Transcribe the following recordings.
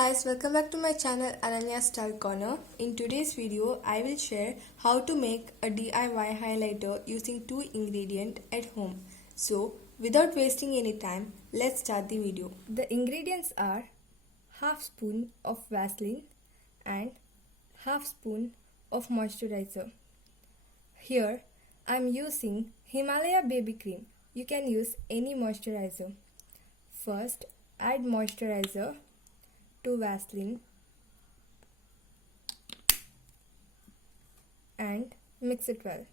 guys, welcome back to my channel AnanyaStyleCorner. In today's video, I will share how to make a DIY highlighter using 2 ingredients at home. So, without wasting any time, let's start the video. The ingredients are half spoon of Vaseline and half spoon of moisturizer. Here, I am using Himalaya baby cream. You can use any moisturizer. First, add moisturizer to Vaseline and mix it well.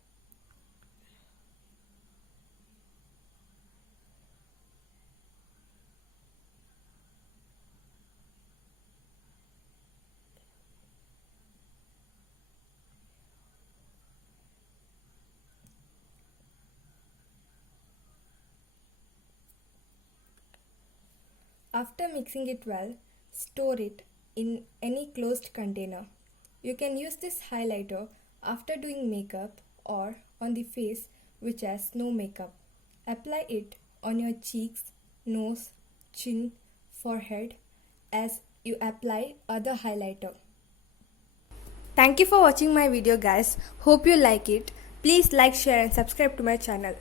After mixing it well, store it in any closed container. You can use this highlighter after doing makeup or on the face which has no makeup. Apply it on your cheeks, nose, chin, forehead as you apply other highlighter. Thank you for watching my video guys. Hope you like it. Please like, share and subscribe to my channel.